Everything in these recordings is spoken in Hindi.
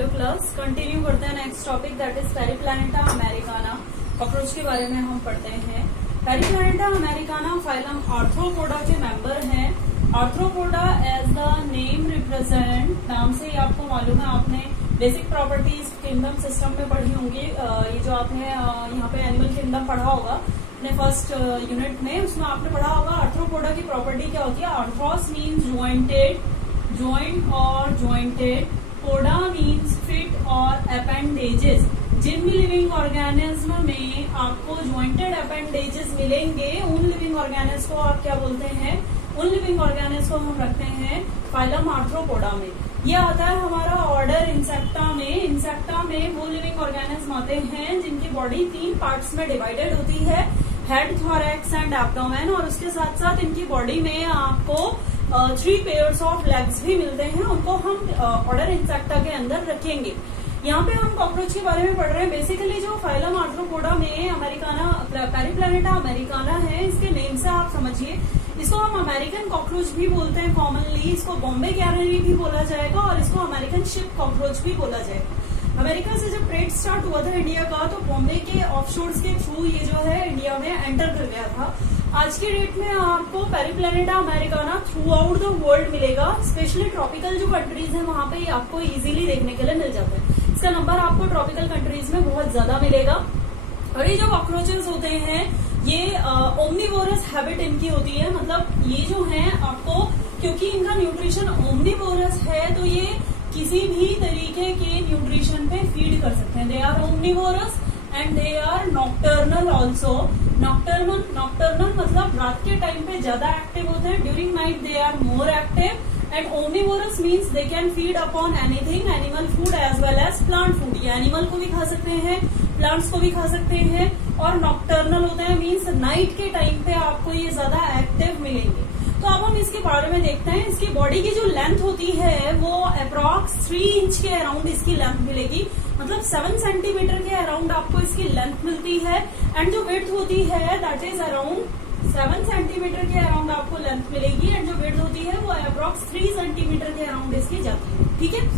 हेलो क्लास, कंटिन्यू करते हैं next topic that is Periplaneta americana. Cockroach के बारे में हम पढ़ते हैं। पेरिप्लैनेटा अमेरिकाना फाइलम आर्थ्रोपोडा के मेंबर हैं। Arthropoda as the name represent, नाम से ही आपको मालूम है, आपने बेसिक प्रॉपर्टीज किंगडम सिस्टम में पढ़ी होंगी। ये जो आपने यहाँ पे एनिमल किंगडम पढ़ा होगा अपने फर्स्ट यूनिट में, उसमें आपने पढ़ा होगा आर्थ्रोपोडा की प्रॉपर्टी क्या होती है। आर्थ्रोस मीन्स ज्वाइंटेड, ज्वाइंट और ज्वाइंटेड, पोडा मीन्स फिट और अपेंडेजेस। जिन भी लिविंग ऑर्गेनिज्म में आपको ज्वाइंटेड अपेंडेजेस मिलेंगे उन लिविंग ऑर्गेनिज्म को आप क्या बोलते हैं, उन लिविंग ऑर्गेनिज्म को हम रखते हैं फाइलम आर्थ्रोपोडा में। ये आता है हमारा ऑर्डर इंसेक्टा में। इंसेक्टा में वो लिविंग ऑर्गेनिज्म आते हैं जिनकी बॉडी 3 पार्ट्स में डिवाइडेड होती है, हेड, थोरैक्स एंड एब्डोमेन, और उसके साथ साथ इनकी बॉडी में आपको 3 पेयर्स ऑफ लेग्स भी मिलते हैं। उनको हम ऑर्डर इंसेक्टा के अंदर रखेंगे। यहाँ पे हम कॉकरोच के बारे में पढ़ रहे हैं। बेसिकली जो फाइलम आर्थ्रोपोडा में अमेरिकाना, पेरिप्लैनेटा अमेरिकाना है, इसके नेम से आप समझिए इसको हम अमेरिकन कॉकरोच भी बोलते हैं कॉमनली। इसको बॉम्बे कैनरी भी बोला जाएगा और इसको अमेरिकन शिप कॉकरोच भी बोला जाएगा। अमेरिका से जब ट्रेड स्टार्ट हुआ था इंडिया का, तो बॉम्बे के ऑफशोर्स के थ्रू ये जो है इंडिया में एंटर कर गया था। आज के डेट में आपको Periplaneta americana throughout the world मिलेगा। स्पेशली ट्रॉपिकल जो कंट्रीज है वहां पे आपको इजीली देखने के लिए मिल जाता है। इसका नंबर आपको ट्रॉपिकल कंट्रीज में बहुत ज्यादा मिलेगा। और ये जो कॉकरोचेस होते हैं ये ओमनिवोरस हैबिट इनकी होती है। मतलब ये जो है आपको, क्योंकि इनका न्यूट्रिशन ओमनिवोरस है, तो ये किसी भी तरीके के न्यूट्रिशन पे फीड कर सकते हैं। They are omnivorous and they are nocturnal also. Nocturnal मतलब रात के टाइम पे ज्यादा एक्टिव होते हैं। During night they are more active. And omnivorous means they can feed upon anything, animal food as well as plant food. ये एनिमल को भी खा सकते हैं, प्लांट्स को भी खा सकते हैं। और नॉक्टर्नल होते हैं मीन्स नाइट के टाइम पे आपको ये ज्यादा एक्टिव मिलेंगे। तो अब हम इसके बारे में देखते हैं। इसकी बॉडी की जो लेंथ होती है वो अप्रॉक्स 3 इंच के अराउंड इसकी लेंथ मिलेगी। मतलब 7 सेंटीमीटर के अराउंड आपको इसकी लेंथ मिलती है। एंड जो विड्थ होती है दैट इज अराउंड 7 सेंटीमीटर के अराउंड आपको लेंथ मिलेगी। एंड जो विड्थ होती है वो अप्रॉक्स 3 सेंटीमीटर के अराउंड इसकी जाती है। ठीक है,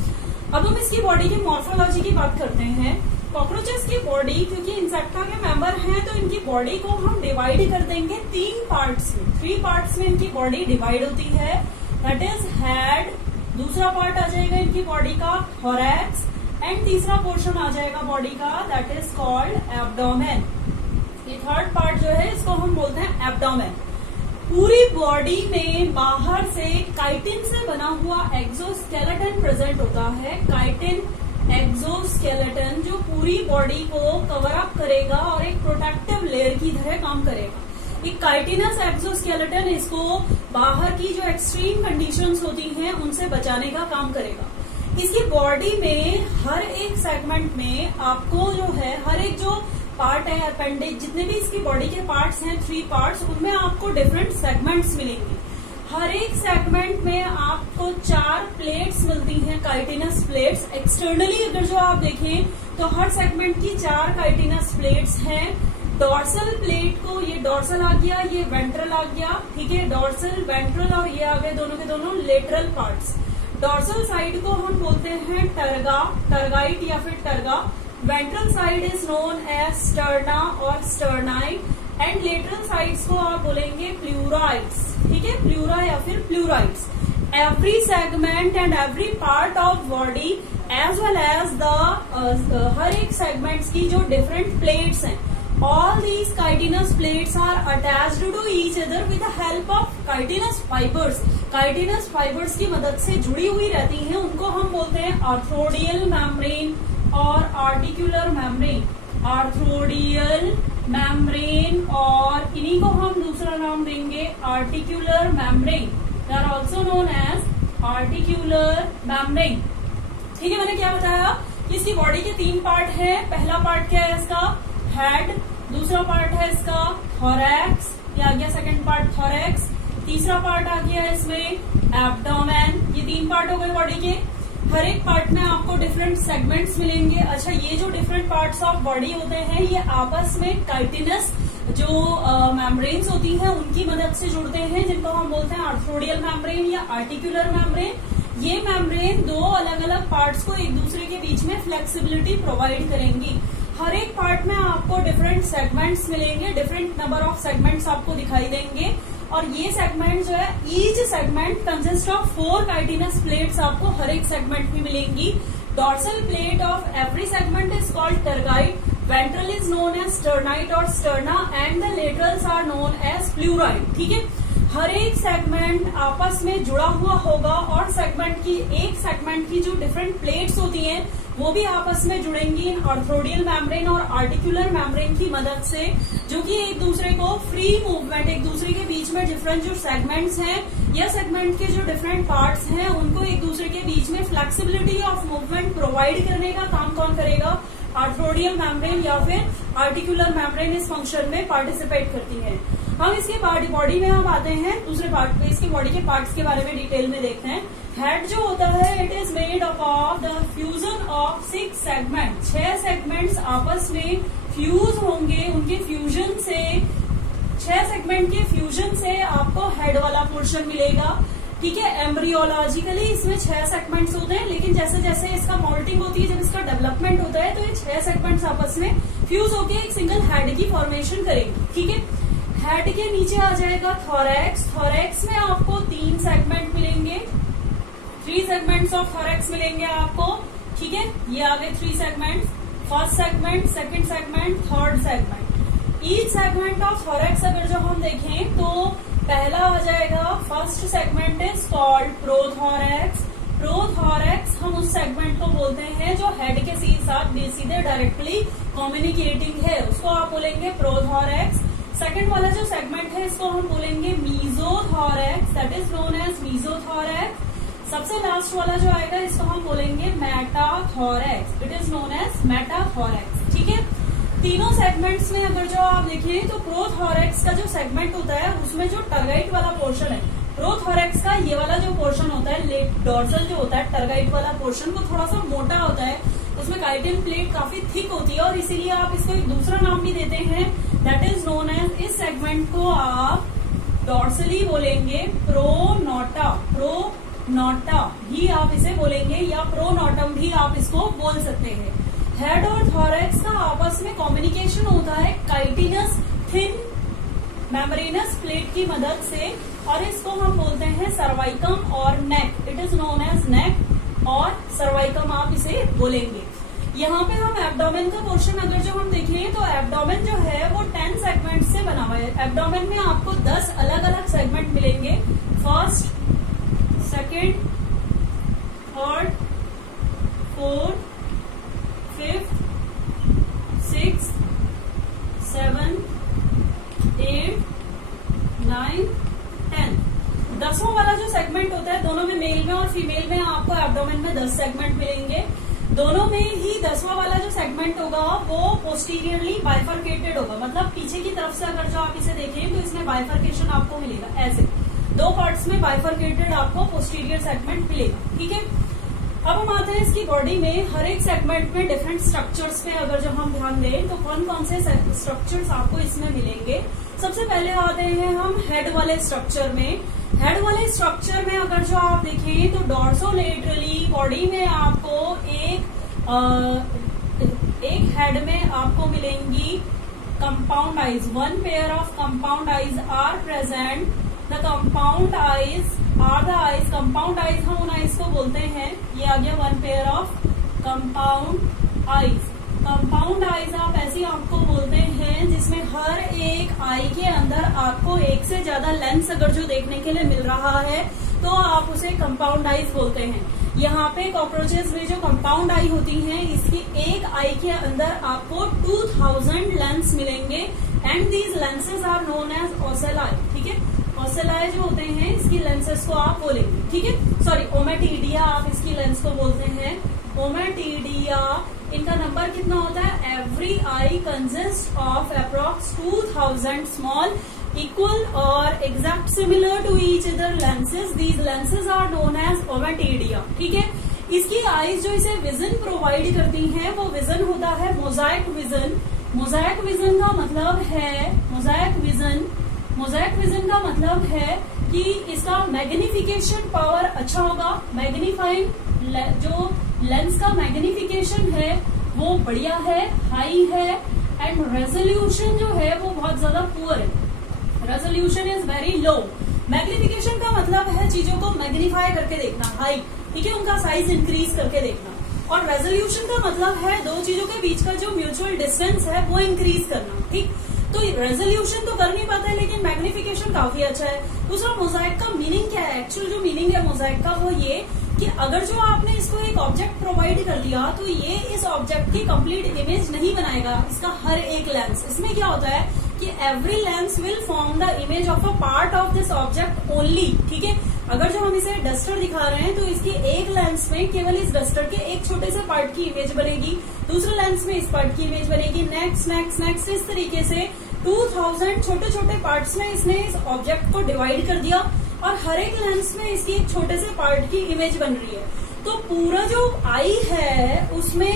अब हम इसकी बॉडी की मॉर्फोलॉजी की बात करते हैं। कॉकरोचेस की बॉडी, क्योंकि इंसेक्टा के मेंबर हैं, तो इनकी बॉडी को हम डिवाइड कर देंगे 3 पार्ट्स में। 3 पार्ट्स में इनकी बॉडी डिवाइड होती है। दैट इज हेड, दूसरा पार्ट आ जाएगा इनकी बॉडी का थोरैक्स, एंड तीसरा पोर्शन आ जाएगा बॉडी का दैट इज कॉल्ड एब्डोमेन। ये थर्ड पार्ट जो है इसको हम बोलते हैं एब्डोमेन। पूरी बॉडी में बाहर से काइटिन से बना हुआ एक्सोस्केलेटन प्रेजेंट होता है। काइटिन एक्सोस्केलेटन जो पूरी बॉडी को कवर अप करेगा और एक प्रोटेक्टिव लेयर की तरह काम करेगा। एक काइटिनस एक्सोस्केलेटन इसको बाहर की जो एक्सट्रीम कंडीशंस होती हैं उनसे बचाने का काम करेगा। इसकी बॉडी में हर एक सेगमेंट में आपको जो है, हर एक जो पार्ट है, अपेंडेज, जितने भी इसकी बॉडी के पार्ट्स हैं 3 पार्ट्स, उनमें आपको डिफरेंट सेगमेंट्स मिलेंगे। हर एक सेगमेंट में आपको 4 प्लेट्स मिलती हैं, काइटिनस प्लेट्स। एक्सटर्नली अगर जो आप देखें तो हर सेगमेंट की 4 काइटिनस प्लेट्स हैं। डॉर्सल प्लेट को, ये डॉर्सल आ गया, ये वेंट्रल आ गया। ठीक है, डॉर्सल, वेंट्रल और ये आ गए दोनों के दोनों लेटरल पार्ट्स। डॉर्सल साइड को हम बोलते हैं टर्गा, टर्गाइट या फिर terga. Ventral side is known as sterna और स्टर्नाइट। एंड लेटरल साइड्स को आप बोलेंगे प्लूराइड्स। ठीक है, प्लूरा या फिर pleurites. Every segment and every part of body as well as the हर एक सेगमेंट्स की जो डिफरेंट प्लेट्स हैं, all these chitinous plates are attached to each other with the help of chitinous fibres. Chitinous fibres की मदद से जुड़ी हुई रहती हैं। उनको हम बोलते हैं आर्थ्रोडियल मेम्ब्रेन और आर्टिकुलर मेम्ब्रेन। आर्थ्रोडियल मेम्ब्रेन और इन्हीं को हम दूसरा नाम देंगे articular membrane. They are also known as articular membrane. ठीक है, मैंने क्या बताया कि इसकी बॉडी के 3 पार्ट है। पहला पार्ट क्या है इसका, हेड। दूसरा पार्ट है इसका थोरैक्स, ये आ गया सेकंड पार्ट थोरैक्स। तीसरा पार्ट आ गया इसमें एब्डोमेन। ये 3 पार्ट हो गए बॉडी के। हर एक पार्ट में आपको डिफरेंट सेगमेंट्स मिलेंगे। अच्छा, ये जो डिफरेंट पार्ट्स ऑफ बॉडी होते हैं ये आपस में काइटिनस जो मेम्ब्रेन्स होती हैं उनकी मदद से जुड़ते हैं, जिनको हम बोलते हैं आर्थ्रोडियल मेम्ब्रेन या आर्टिकुलर मेम्ब्रेन। ये मेम्ब्रेन दो अलग अलग पार्ट्स को एक दूसरे के बीच में फ्लेक्सिबिलिटी प्रोवाइड करेंगी। हर एक पार्ट में आपको डिफरेंट सेगमेंट्स मिलेंगे, डिफरेंट नंबर ऑफ सेगमेंट्स आपको दिखाई देंगे। और ये सेगमेंट जो है, each segment consist of 4 chitinous plates आपको हर एक सेगमेंट में मिलेंगी। Dorsal plate of every segment is called tergite, ventral is known as sternite और sterna and the laterals are known as pleurite. ठीक है, हर एक सेगमेंट आपस में जुड़ा हुआ होगा और एक सेगमेंट की जो डिफरेंट प्लेट्स होती हैं वो भी आपस में जुड़ेंगी इन आर्थ्रोडियल मेम्ब्रेन और आर्टिकुलर मेम्ब्रेन की मदद से, जो कि एक दूसरे को फ्री मूवमेंट, एक दूसरे के बीच में डिफरेंट जो सेगमेंट्स हैं या सेगमेंट के जो डिफरेंट पार्ट्स हैं उनको एक दूसरे के बीच में फ्लेक्सिबिलिटी ऑफ मूवमेंट प्रोवाइड करने का काम कौन करेगा? आर्थ्रोडियल मेम्ब्रेन या फिर आर्टिकुलर मेम्ब्रेन इस फंक्शन में पार्टिसिपेट करती है। हम इसके बॉडी में हम आते हैं दूसरे पार्ट पे, इसके बॉडी के पार्ट्स के बारे में डिटेल में देखते हैं। हेड जो होता है it is made up of the fusion of 6 segment. 6 segments आपस में फ्यूज होंगे, उनके फ्यूजन से 6 सेगमेंट के फ्यूजन से आपको हेड वाला पोर्शन मिलेगा। ठीक है, एम्ब्रियोलॉजिकली इसमें 6 सेगमेंट्स होते हैं, लेकिन जैसे जैसे इसका मोल्टिंग होती है, जब इसका डेवलपमेंट होता है तो ये 6 सेगमेंट्स आपस में फ्यूज होकर एक सिंगल हेड की फॉर्मेशन करेंगे। ठीक है, हेड के नीचे आ जाएगा थोरैक्स। थोरैक्स में आपको 3 सेगमेंट मिलेंगे, 3 सेगमेंट्स ऑफ थोरैक्स मिलेंगे आपको। ठीक है, ये आ गए 3 segments, first segment, second segment, third segment. Each segment of thorax अगर जो हम देखें तो पहला आ जाएगा, first segment is called prothorax. Prothorax हम उस सेगमेंट को बोलते हैं जो हेड के साथ सीधे डायरेक्टली कम्युनिकेटिंग है, उसको आप बोलेंगे प्रोथोरैक्स। सेकंड वाला जो सेगमेंट है इसको हम बोलेंगे mesothorax, that is known as mesothorax. सबसे लास्ट वाला जो आएगा इसको हम बोलेंगे metathorax, it is known as metathorax. ठीक है, तीनों सेगमेंट्स में अगर जो आप देखें तो प्रोथोरैक्स का जो सेगमेंट होता है उसमें जो टर्गाइट वाला पोर्शन है, प्रोथोरैक्स का ये वाला जो पोर्शन होता है, लेट डॉर्सल जो होता है टर्गाइट वाला पोर्शन, वो थोड़ा सा मोटा होता है, उसमें काइटिन प्लेट काफी थिक होती है और इसीलिए आप इसको एक दूसरा नाम भी देते हैं, दैट इज नोन एज, इस सेगमेंट को आप डॉर्सली बोलेंगे प्रोनोटा। प्रोनोटा भी आप इसे बोलेंगे या प्रोनोटम भी आप इसको बोल सकते हैं। हेड और थोरैक्स का आपस में कम्युनिकेशन होता है काइटिनस थिन मेम्ब्रेनस प्लेट की मदद से, और इसको हम बोलते हैं सर्वाइकम और नेक, इट इज नोन एज नेक और सर्वाइकम आप इसे बोलेंगे। यहाँ पे हम एब्डोमेन का पोर्शन अगर जो हम देखें तो एब्डोमेन जो है वो 10 सेगमेंट से बना हुआ है। एब्डोमेन में आपको 10 अलग अलग सेगमेंट मिलेंगे, first, second, third, fourth, fifth, 6, 7, 8, 9, 10। 10वां वाला जो सेगमेंट होता है, दोनों में मेल में और फीमेल में आपको एब्डोमेन में 10 सेगमेंट मिलेंगे। दोनों में ही 10वां वाला जो सेगमेंट होगा वो पोस्टीरियरली बाइफरकेटेड होगा, मतलब पीछे की तरफ से अगर जो आप इसे देखें तो इसमें बाइफरकेशन आपको मिलेगा, ऐसे 2 पार्ट्स में बाइफरकेटेड आपको पोस्टीरियर सेगमेंट मिलेगा। ठीक है, अब हम आते हैं इसकी बॉडी में। हर एक सेगमेंट में डिफरेंट स्ट्रक्चर्स पे अगर जो हम ध्यान दें तो कौन कौन से स्ट्रक्चर्स आपको इसमें मिलेंगे। सबसे पहले आते हैं हम हेड वाले स्ट्रक्चर में। हेड वाले स्ट्रक्चर में अगर जो आप देखें तो डॉर्सोलेटरली बॉडी में आपको एक हेड में आपको मिलेंगी compound eyes, 1 pair of compound eyes are present. The compound eyes are the eyes, compound eyes हम उन आईज को बोलते हैं, ये आ गया 1 pair of compound eyes. Compound eyes आप ऐसी आपको बोलते हैं जिसमें हर एक आई के अंदर आपको एक से ज्यादा लेंस अगर जो देखने के लिए मिल रहा है तो आप उसे कंपाउंड आईज बोलते हैं। यहाँ पे कॉकरोचेस में जो कंपाउंड आई होती हैं, इसकी एक आई के अंदर आपको 2000 लेंस मिलेंगे and these lenses are known as ocelli. ठीक है, ओसेलाई जो होते हैं इसकी लेंसेज को आप बोलेंगे। ठीक है, सॉरी ओमेटिडिया आप इसकी लेंस को बोलते हैं, ओमेटिडिया। इनका नंबर कितना होता है, every I consist of approx 2000 small equal or exact similar to each other lenses. These lenses are known as ommatidia. ठीक है, इसकी आईज जो इसे विजन प्रोवाइड करती हैं वो विजन होता है मोजाइक विजन। मोजाइक विजन का मतलब है कि इसका मैग्निफिकेशन पावर अच्छा होगा, मैग्नीफाइंग जो लेंस का मैग्निफिकेशन है वो बढ़िया है, हाई है, एंड रेजोल्यूशन जो है वो बहुत ज्यादा पुअर है, resolution is very low. Magnification का मतलब है चीजों को मैग्नीफाई करके देखना, हाई, ठीक है, उनका साइज इंक्रीज करके देखना, और रेजोल्यूशन का मतलब है दो चीजों के बीच का जो म्यूचुअल डिस्टेंस है वो इंक्रीज करना, ठीक। तो रेजोल्यूशन तो कर नहीं पाता है लेकिन मैग्निफिकेशन काफी अच्छा है। दूसरा, मोजाइक का मीनिंग क्या है, एक्चुअल जो मीनिंग है मोजाइक का वो ये कि अगर जो आपने इसको एक ऑब्जेक्ट प्रोवाइड कर दिया तो ये इस ऑब्जेक्ट की कंप्लीट इमेज नहीं बनाएगा, इसका हर एक लेंस। इसमें क्या होता है कि every lens will form the image of a part of this object only, ठीक है। अगर जो हम इसे डस्टर दिखा रहे हैं तो इसके एक लेंस में केवल इस डस्टर के एक छोटे से पार्ट की इमेज बनेगी, दूसरे लेंस में इस पार्ट की इमेज बनेगी, नेक्स्ट नेक्स्ट नेक्स्ट, इस तरीके से 2000 छोटे छोटे पार्ट्स में इसने इस ऑब्जेक्ट को डिवाइड कर दिया और हर एक लेंस में इसकी एक छोटे से पार्ट की इमेज बन रही है। तो पूरा जो आई है उसमें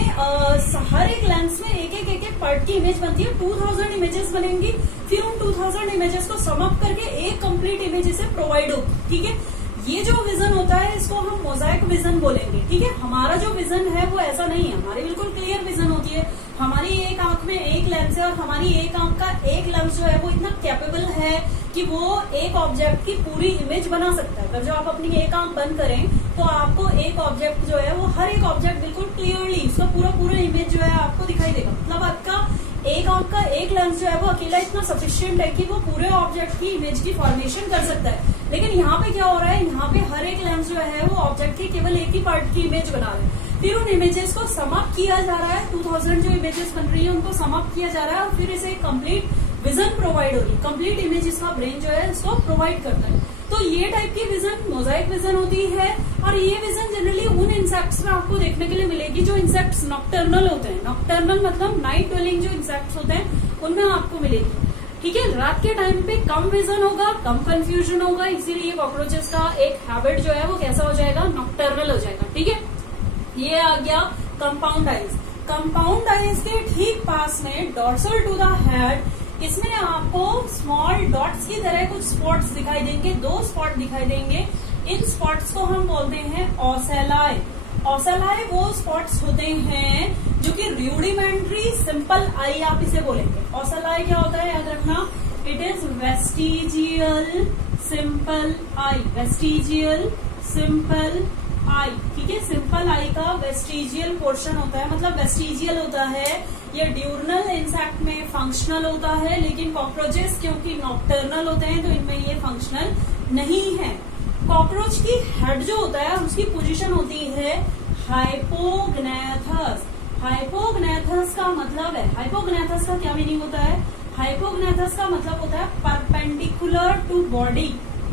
हर एक लेंस में एक एक पार्ट की इमेज बनती है, 2000 इमेजेस बनेंगी, फिर उन 2000 इमेजेस को सम अप करके एक कंप्लीट इमेज इसे प्रोवाइड होगी, ठीक है। ये जो विजन होता है इसको हम मोजाइक विजन बोलेंगे, ठीक है। हमारा जो विजन है वो ऐसा नहीं है, हमारी बिल्कुल क्लियर विजन होती है, हमारी एक आंख में एक लेंस है और हमारी एक आंख का एक लेंस जो है वो इतना कैपेबल है कि वो एक ऑब्जेक्ट की पूरी इमेज बना सकता है। अगर जो आप अपनी एक आंख बंद करें तो आपको एक ऑब्जेक्ट जो है वो हर एक ऑब्जेक्ट बिल्कुल क्लियरली उसका पूरा इमेज जो है आपको दिखाई देगा। मतलब आपका एक आंख का एक लेंस जो है वो अकेला इतना सफिशिएंट है कि वो पूरे ऑब्जेक्ट की इमेज की फॉर्मेशन कर सकता है। लेकिन यहाँ पे क्या हो रहा है, यहाँ पे हर एक लेंस जो है वो ऑब्जेक्ट के केवल एक ही पार्ट की इमेज बना रहे हैं, फिर उन इमेजेस को समअप किया जा रहा है, 2000 जो इमेजेस बन रही है उनको समअप किया जा रहा है और फिर इसे कंप्लीट विजन प्रोवाइड हो रही है, कंप्लीट इमेज इसका ब्रेन जो है इसको प्रोवाइड करता है। तो ये टाइप की विजन मोजाइक विजन होती है और ये विजन जनरली उन इंसेक्ट्स में आपको देखने के लिए मिलेगी जो इंसेक्ट्स नॉक्टर्नल होते हैं। नॉक्टर्नल मतलब नाइट ड्वेलिंग जो इंसेक्ट्स होते हैं उनमें आपको मिलेगी, ठीक है। रात के टाइम पे कम विजन होगा, कम कंफ्यूजन होगा, इसीलिए कॉकरोचेस का एक हैबिट जो है वो कैसा हो जाएगा, नॉक्टर्नल हो जाएगा, ठीक है। ये आ गया कंपाउंड आइज। कंपाउंड आइज के ठीक पास में डॉर्सल टू द हेड इसमें आपको स्मॉल डॉट्स की तरह कुछ स्पॉट्स दिखाई देंगे, 2 स्पॉट दिखाई देंगे। इन स्पॉट्स को हम बोलते हैं ओसेलाई। ओसेलाई वो स्पॉट्स होते हैं जो कि रूडिमेंट्री सिंपल आई आप इसे बोलेंगे। ओसेलाई क्या होता है याद रखना, it is vestigial simple I, vestigial simple I, ठीक है। सिंपल आई का वेस्टिजियल पोर्शन होता है, मतलब वेस्टिजियल होता है, ये ड्यूरनल इंसेक्ट में फंक्शनल होता है, लेकिन कॉकरोचेस क्योंकि नॉक्टर्नल होते हैं तो इनमें ये फंक्शनल नहीं है। कॉकरोच की हेड जो होता है उसकी पोजीशन होती है हाइपोग्नेथस। हाइपोग्नेथस का मतलब है, हाइपोग्नेथस का क्या मीनिंग होता है, हाइपोग्नेथस का मतलब होता है perpendicular to body,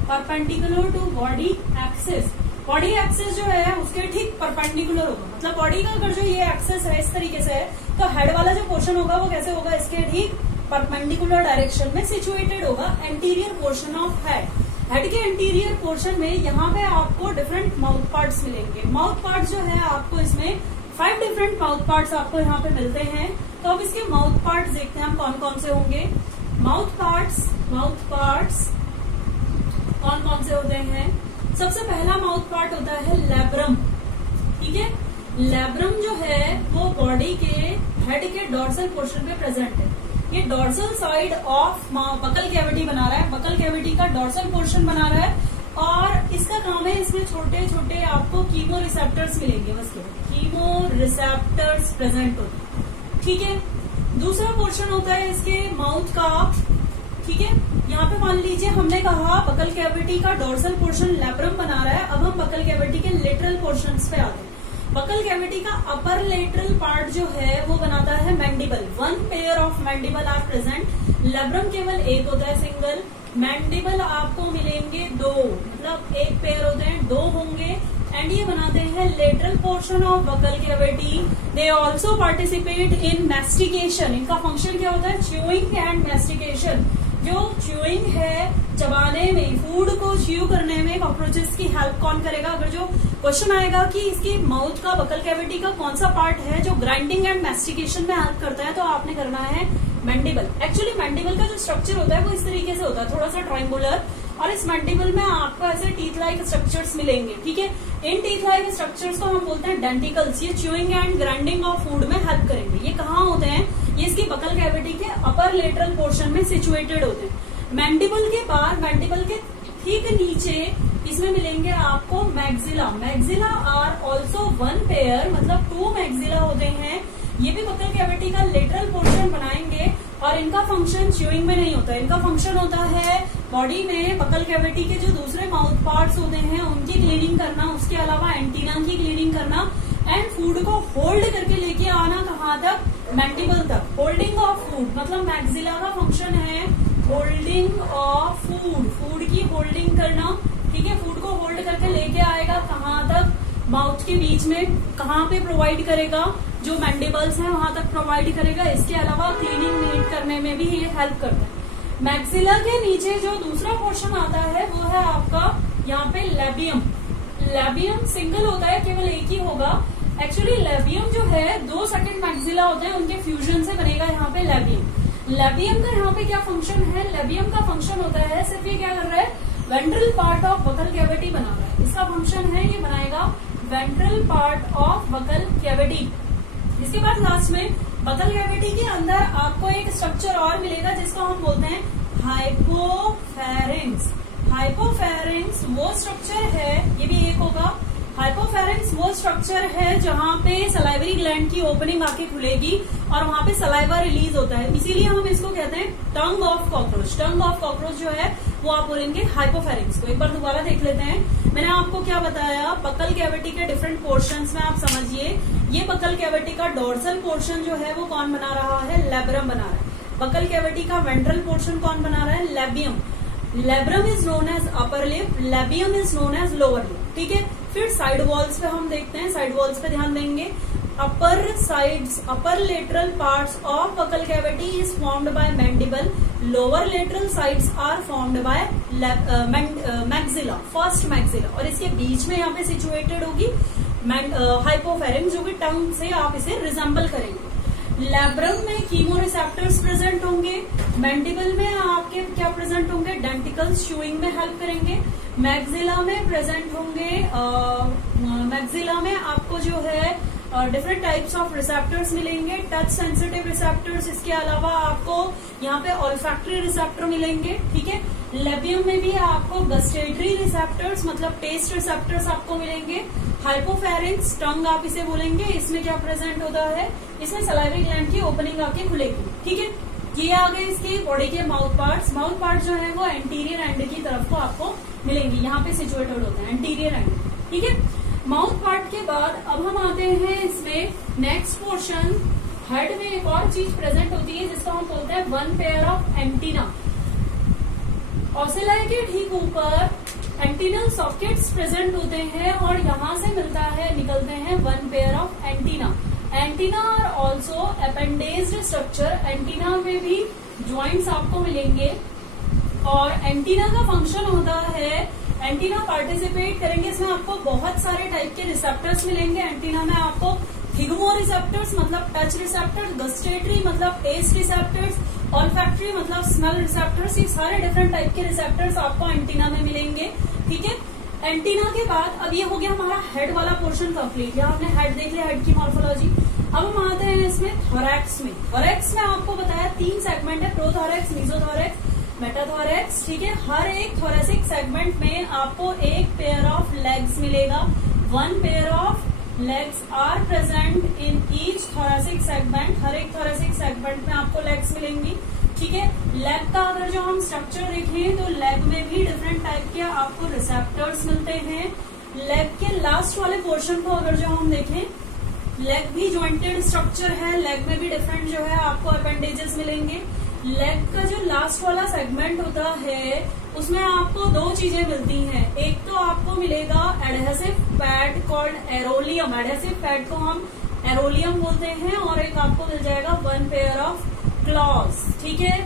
perpendicular to body axis. Body axis जो है उसके ठीक परपेंडिकुलर होगा, मतलब बॉडी का अगर जो ये एक्सिस है इस तरीके से है तो हेड वाला जो पोर्शन होगा वो कैसे होगा, इसके ठीक परपेंडिकुलर डायरेक्शन में सिचुएटेड होगा, anterior portion of head. Head के एंटीरियर पोर्शन में यहाँ पे आपको डिफरेंट माउथ पार्ट्स मिलेंगे। माउथ पार्ट्स जो है आपको इसमें 5 डिफरेंट माउथ पार्ट्स आपको यहाँ पे मिलते हैं। तो अब इसके माउथ पार्ट्स देखते हैं हम कौन कौन से होंगे। माउथ पार्ट्स कौन कौन से होते हैं। सबसे पहला माउथ पार्ट होता है लैब्रम, ठीक है। लैब्रम जो है वो बॉडी के हेड के डॉर्सल पोर्शन पे प्रेजेंट है। ये dorsal side of buccal cavity बना रहा है, बकल कैविटी का डॉर्सल पोर्शन बना रहा है और इसका काम है इसमें छोटे छोटे आपको कीमो रिसेप्टर्स मिलेंगे, बस कीमो रिसेप्टर्स प्रेजेंट होते हैं, ठीक है। दूसरा पोर्शन होता है इसके माउथ का, ठीक है। यहाँ पे मान लीजिए हमने कहा बकल कैविटी का डॉर्सल पोर्शन लैब्रम बना रहा है, अब हम बकल कैविटी के लेटरल पोर्शंस पे आते हैं। बकल कैविटी का अपर लेटरल पार्ट जो है वो बनाता है mandible. 1 pair of mandible are present. Labrum केवल एक होता है, सिंगल। मैंडिबल आपको मिलेंगे 2, मतलब एक पेयर होते हैं, 2 होंगे एंड ये बनाते हैं lateral portion of buccal cavity. They also participate in mastication. इनका फंक्शन क्या होता है, च्यूइंग एंड मैस्टिकेशन। जो च्यूइंग है, चबाने में, फूड को च्यू करने में कॉकरोचेस की हेल्प कौन करेगा। अगर जो क्वेश्चन आएगा कि इसकी माउथ का बकल कैविटी का कौन सा पार्ट है जो ग्राइंडिंग एंड मैस्टिकेशन में हेल्प करता है, तो आपने करना है मैंडिबल। एक्चुअली मैंडिबल का जो स्ट्रक्चर होता है वो इस तरीके से होता है, थोड़ा सा ट्रायंगुलर। और इस मैंडिबल में आपको ऐसे टीथ लाइक स्ट्रक्चर्स मिलेंगे, ठीक है। इन टीथ लाइक स्ट्रक्चर्स को हम बोलते हैं डेंटिकल्स। ये chewing and grinding of food में हेल्प करेंगे। ये कहाँ होते हैं? ये इसकी बकल कैविटी के अपर लेटरल पोर्शन में सिचुएटेड होते हैं। मैंडिबल के बाद, मैंडिबल के ठीक नीचे इसमें मिलेंगे आपको maxilla. Maxilla are also one pair, मतलब 2 मैक्सिला होते हैं। ये भी बकल कैविटी का लेटरल पोर्शन बनाएंगे और इनका फंक्शन च्यूइंग में नहीं होता। इनका फंक्शन होता है बॉडी में बकल कैविटी के जो दूसरे माउथ पार्ट्स होते हैं उनकी क्लीनिंग करना, उसके अलावा एंटीना की क्लीनिंग करना एंड फूड को होल्ड करके लेके आना कहाँ तक? मैंडिबल तक। होल्डिंग ऑफ फूड, मतलब मैक्सिला का फंक्शन है होल्डिंग ऑफ फूड, फूड की होल्डिंग करना, ठीक है। फूड को होल्ड करके लेके आएगा कहाँ तक? माउथ के बीच में। कहाँ पे प्रोवाइड करेगा? जो मैंडिबल्स हैं वहां तक प्रोवाइड करेगा। इसके अलावा क्लीनिंग नीट करने में भी ये हेल्प करता है। मैक्सिला के नीचे जो दूसरा पोर्शन आता है वो है आपका यहाँ पे लेबियम। लेबियम सिंगल होता है, केवल एक ही होगा। एक्चुअली लेबियम जो है 2 सेकंड मैक्सिला होते हैं, उनके फ्यूजन से बनेगा यहाँ पे लेबियम। लेबियम का यहाँ पे क्या फंक्शन है? लेबियम का फंक्शन होता है, सिर्फ ये क्या कर रहा है? Ventral part of buccal cavity बना रहा है। इसका फंक्शन है ये बनाएगा ventral part of buccal cavity. इसके बाद लास्ट में बकल कैविटी के अंदर आपको एक स्ट्रक्चर और मिलेगा जिसको हम बोलते हैं हाइपोफेरेंक्स। हाइपोफेरेंक्स वो स्ट्रक्चर है, ये भी एक होगा। हाइपोफेरेंक्स वो स्ट्रक्चर है जहाँ पे सलाइवरी ग्लैंड की ओपनिंग आके खुलेगी और वहाँ पे सलाइवा रिलीज होता है, इसीलिए हम इसको कहते हैं tongue of cockroach. Tongue of cockroach जो है वो आप बोलेंगे हाइपोफेरेंक्स को। एक बार दोबारा देख लेते हैं। मैंने आपको क्या बताया? बकल कैविटी के डिफरेंट पोर्शंस में आप समझिए। ये बकल कैविटी का डोर्सल पोर्शन जो है वो कौन बना रहा है? लेब्रम बना रहा है। बकल कैविटी का वेंट्रल पोर्शन कौन बना रहा है? Labium. Labrum is known as upper lip, labium is known as lower lip, ठीक है। फिर साइड वॉल्स पे हम देखते हैं, साइड वॉल्स पे ध्यान देंगे। Upper sides, upper lateral parts of buccal cavity is formed by mandible, lower lateral sides are formed by maxilla, first maxilla, और इसके बीच में यहाँ पे सिचुएटेड होगी हाइपोफेरेंक्स, जो कि टंग से आप इसे रिजेंबल करेंगे। लैब्रम में कीमोरिसेप्टर्स प्रेजेंट होंगे। मैंडिबल में आपके क्या प्रेजेंट होंगे? डेंटिकल्स च्यूइंग में हेल्प करेंगे। मैक्सिला में प्रेजेंट होंगे, मैक्सिला में आपको जो है डिफरेंट टाइप्स ऑफ रिसेप्टर्स मिलेंगे, टच सेंसिटिव रिसेप्टर्स। इसके अलावा आपको यहाँ पे ऑल्फैक्टरी रिसेप्टर मिलेंगे, ठीक है। लेबियम में भी आपको गस्टेटरी रिसेप्टर्स, मतलब टेस्ट रिसेप्टर्स आपको मिलेंगे। हाइपोफेरेंक्स, टंग आप इसे बोलेंगे, इसमें क्या प्रेजेंट होता है? इसमें सलाइवरी ग्लैंड की ओपनिंग आके खुलेगी, ठीक है। ये आ गए इसके बॉडी के माउथ पार्ट्स। माउथ पार्ट जो है वो एंटीरियर एंड की तरफ को आपको मिलेंगे, यहाँ पे सिचुएटेड होते हैं एंटीरियर एंड, ठीक है। माउथ पार्ट के बाद अब हम आते हैं इसमें नेक्स्ट पोर्शन। हेड में एक और चीज प्रेजेंट होती है जिसको हम बोलते हैं वन पेयर ऑफ एंटीना। ऑसिलाई के ठीक ऊपर एंटीनल सॉकेट्स प्रेजेंट होते हैं और यहाँ से मिलता है, निकलते हैं one pair of antenna. Antenna are also appendaged structure. Antenna में भी ज्वाइंट्स आपको मिलेंगे और एंटीना का फंक्शन होता है, एंटीना पार्टिसिपेट करेंगे, इसमें आपको बहुत सारे टाइप के रिसेप्टर्स मिलेंगे। एंटीना में आपको थिग्मो रिसेप्टर्स मतलब टच रिसेप्टर्स, गस्टेटरी मतलब टेस्ट रिसेप्टर्स, ऑल्फैक्टरी मतलब स्मेल रिसेप्टर्स, ये सारे डिफरेंट टाइप के रिसेप्टर्स आपको एंटीना में मिलेंगे, ठीक है। एंटीना के बाद अब ये हो गया हमारा हेड वाला पोर्शन कंप्लीट। यहाँ आपने हेड देख लिया, हेड की मॉर्फोलॉजी। अब हम आते हैं इसमें थोरैक्स में। थोरैक्स में आपको बताया 3 सेगमेंट है, प्रोथोरैक्स, मीजोथोरैक्स, मेटाथोरैक्स, ठीक है। हर एक थोरेसिक सेगमेंट में आपको एक पेयर ऑफ लेग्स मिलेगा। 1 pair of legs are present in each thoracic segment. हर एक थोरेसिक सेगमेंट में आपको लेग्स मिलेंगी, ठीक है। लेग का अगर जो हम स्ट्रक्चर देखें तो लेग में भी डिफरेंट टाइप के आपको रिसेप्टर्स मिलते हैं। लेग के लास्ट वाले पोर्शन को अगर जो हम देखें, लेग भी ज्वाइंटेड स्ट्रक्चर है, लेग में भी डिफरेंट जो है आपको अपेंडेजेस मिलेंगे। लेग का जो लास्ट वाला सेगमेंट होता है उसमें आपको 2 चीजें मिलती हैं। एक तो आपको मिलेगा adhesive pad called arolium, adhesive pad को हम एरोलियम बोलते हैं, और एक आपको मिल जाएगा 1 पेयर ऑफ क्लॉज, ठीक है।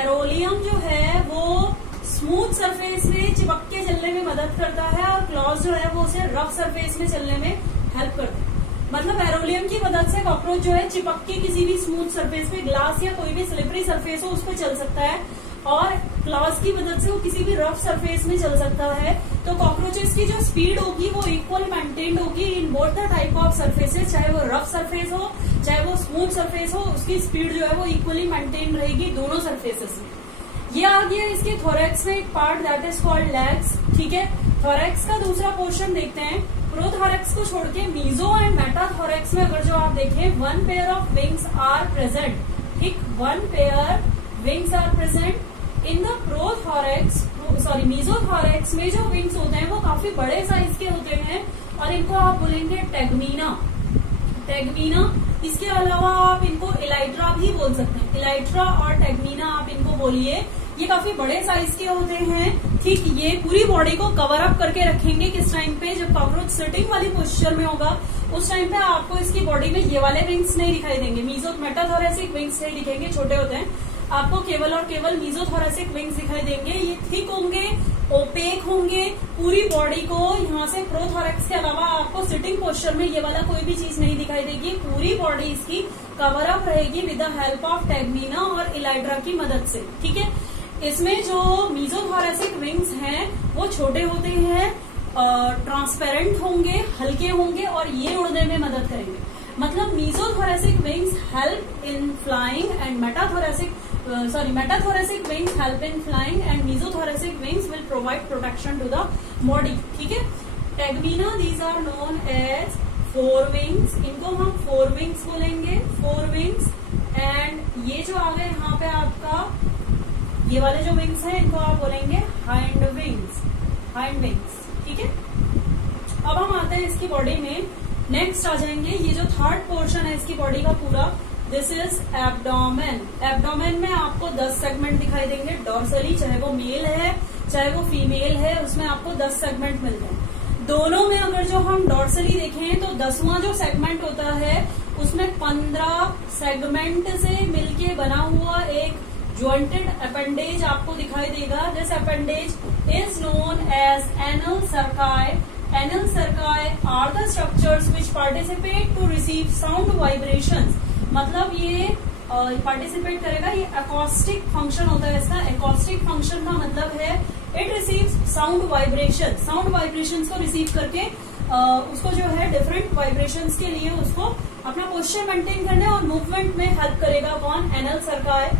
एरोलियम जो है वो स्मूथ सरफेस में चिपक के चलने में मदद करता है और क्लॉज जो है वो उसे रफ सरफेस में चलने में हेल्प करता है। मतलब एरोलियम की मदद से कॉकरोच जो है चिपक के किसी भी स्मूथ सरफेस पे, ग्लास या कोई भी स्लिपरी सरफेस हो उस पर चल सकता है, और क्लॉज की मदद से वो किसी भी रफ सरफेस में चल सकता है। तो कॉकरोचेस की जो स्पीड होगी वो इक्वल मेंटेन्ड होगी in both the type of surfaces, चाहे वो रफ सरफेस हो चाहे वो स्मूथ सरफेस हो, उसकी स्पीड जो है वो इक्वली मेंटेन रहेगी दोनों सरफेसेस में। ये आ गया इसके थोरैक्स में एक part that is called legs. ठीक है, थोरैक्स का दूसरा पोर्शन देखते हैं। प्रोथोरैक्स को छोड़ के मीजो एंड मेटाथोरैक्स में अगर जो आप देखें, one pair of wings are present. ठीक, one pair wings are present in the prothorax. Sorry, mesothorax में जो विंग्स होते हैं वो काफी बड़े साइज के होते हैं और इनको आप बोलेंगे टेगमीना। टेगमीना, इसके अलावा आप इनको इलाइट्रा भी बोल सकते हैं। इलाइट्रा और टेगमीना आप इनको बोलिए। ये काफी बड़े साइज के होते हैं। ठीक, ये पूरी बॉडी को कवर अप करके रखेंगे किस टाइम पे, जब कॉकरोच सिटिंग वाली पोस्चर में होगा उस टाइम पे आपको इसकी बॉडी में ये वाले विंग्स नहीं दिखाई देंगे। मेटाथोरेसिक विंग्स नहीं दिखेंगे, छोटे होते हैं। आपको केवल और केवल मीजोथोरेसिक विंग्स दिखाई देंगे। ये थिक होंगे, ओपेक होंगे, पूरी बॉडी को यहाँ से प्रोथोरैक्स के अलावा आपको सिटिंग पोस्चर में ये वाला कोई भी चीज नहीं दिखाई देगी। पूरी बॉडी इसकी कवर अप रहेगी विद द हेल्प ऑफ टेगमीना और इलाइड्रा की मदद से। ठीक है, इसमें जो मीजोथोरेसिक विंग्स हैं वो छोटे होते हैं, ट्रांसपेरेंट होंगे, हल्के होंगे और ये उड़ने में मदद करेंगे। मतलब mesothoracic wings help in flying and metathoracic wings help in flying and mesothoracic wings will provide protection to the body. ठीक है, tegmina these are known as fore wings. इनको हम फोर विंग्स बोलेंगे, फोर विंग्स। एंड ये जो आ गए यहाँ पे आपका ये वाले जो विंग्स हैं इनको आप बोलेंगे हाइंड विंग्स, हाइंड विंग्स। ठीक है, अब हम आते हैं इसकी बॉडी में। नेक्स्ट आ जाएंगे, ये जो थर्ड पोर्शन है इसकी बॉडी का पूरा, दिस इज एब्डोमेन। एब्डोमेन में आपको 10 सेगमेंट दिखाई देंगे डॉर्सली, चाहे वो मेल है चाहे वो फीमेल है, उसमें आपको 10 सेगमेंट मिलते हैं। दोनों में अगर जो हम डॉर्सली देखें तो 10वां जो सेगमेंट होता है उसमें 15 सेगमेंट से मिलके बना हुआ एक ज्वाइंटेड अपेंडेज आपको दिखाई देगा। This appendage is known as anal cerci. Anal cerci are the structures which participate to receive sound vibrations। मतलब ये पार्टिसिपेट करेगा, ये एकॉस्टिक फंक्शन होता है इसका। एकॉस्टिक फंक्शन का मतलब है it receives sound vibration. Sound vibrations को रिसीव करके उसको जो है डिफरेंट वाइब्रेशंस के लिए उसको अपना पोस्चर मेंटेन करने और मूवमेंट में हेल्प करेगा। कौन? एनल सर्काई।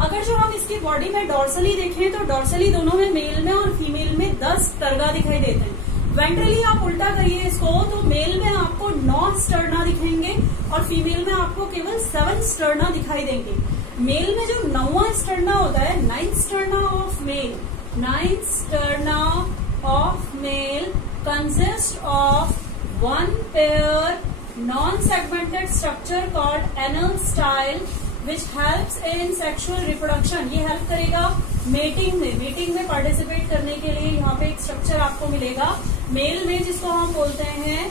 अगर जो हम इसकी बॉडी में डॉर्सली देखें तो डॉर्सली दोनों में, मेल में और फीमेल में 10 टर्गा दिखाई देते हैं। वेंट्रली आप उल्टा करिए इसको तो मेल में आपको 9 स्टर्ना दिखेंगे और फीमेल में आपको केवल 7 स्टर्ना दिखाई देंगे। मेल में जो 9वां स्टर्ना होता है, 9th sterna of male, 9th sterna of male consist of one pair non segmented structure called anal style which helps in sexual reproduction. ये हेल्प करेगा मेटिंग में, मेटिंग में पार्टिसिपेट करने के लिए यहाँ पे एक स्ट्रक्चर आपको मिलेगा मेल में, जिसको हम बोलते हैं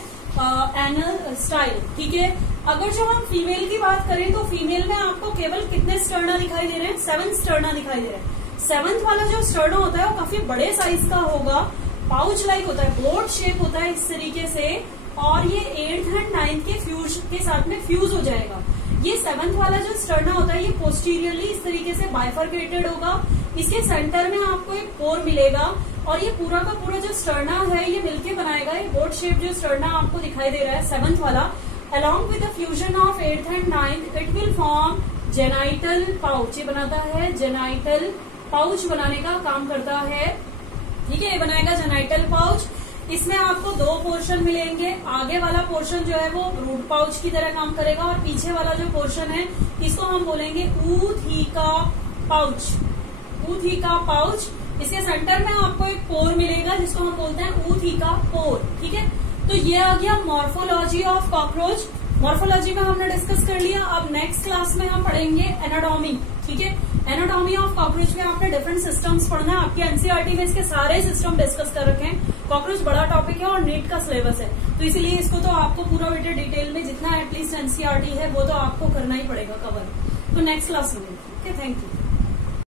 एनल स्टाइल। ठीक है, अगर जो हम फीमेल की बात करें तो फीमेल में आपको केवल कितने स्टर्ना दिखाई दे रहे हैं? 7 स्टर्ना दिखाई दे रहे हैं। 7th वाला जो स्टर्ना होता है वो काफी बड़े साइज का होगा, पाउच लाइक होता है, बोर्ड शेप होता है इस तरीके से, और ये 8th एंड 9th के फ्यूज के साथ में फ्यूज हो जाएगा। ये 7th वाला जो स्टर्ना होता है ये पोस्टीरियरली इस तरीके से बाइफरकेटेड होगा। इसके सेंटर में आपको एक पोर मिलेगा और ये पूरा का पूरा जो स्टर्ना है ये मिलके बनाएगा ये बोर्ड शेप जो स्टर्ना आपको दिखाई दे रहा है 7th वाला। Along with the fusion of 8th and 9th it will form genital pouch. ये बनाता है जेनाइटल पाउच, बनाने का काम करता है। ठीक है, ये बनाएगा जेनाइटल पाउच। इसमें आपको 2 पोर्शन मिलेंगे। आगे वाला पोर्शन जो है वो रूट पाउच की तरह काम करेगा और पीछे वाला जो पोर्शन है इसको हम बोलेंगे ऊथिका पाउच। ऊथिका पाउच। इसके सेंटर में आपको एक पोर मिलेगा जिसको हम बोलते हैं ऊथिका पोर। ठीक है, तो ये आ गया मॉर्फोलॉजी ऑफ कॉकरोच। मॉर्फोलॉजी में हमने डिस्कस कर लिया। अब नेक्स्ट क्लास में हम पढ़ेंगे एनाटॉमी। ठीक है, एनाटॉमी ऑफ कॉकरोच में आपने डिफरेंट सिस्टम्स पढ़ना है। आपके एनसीईआरटी में इसके सारे सिस्टम डिस्कस कर रखे हैं। कॉकरोच बड़ा टॉपिक है और नीट का सिलेबस है, तो इसीलिए इसको तो आपको पूरा बेटे डिटेल में जितना एटलीस्ट एनसीईआरटी है वो तो आपको करना ही पड़ेगा कवर। तो नेक्स्ट क्लास में। Okay, thank you.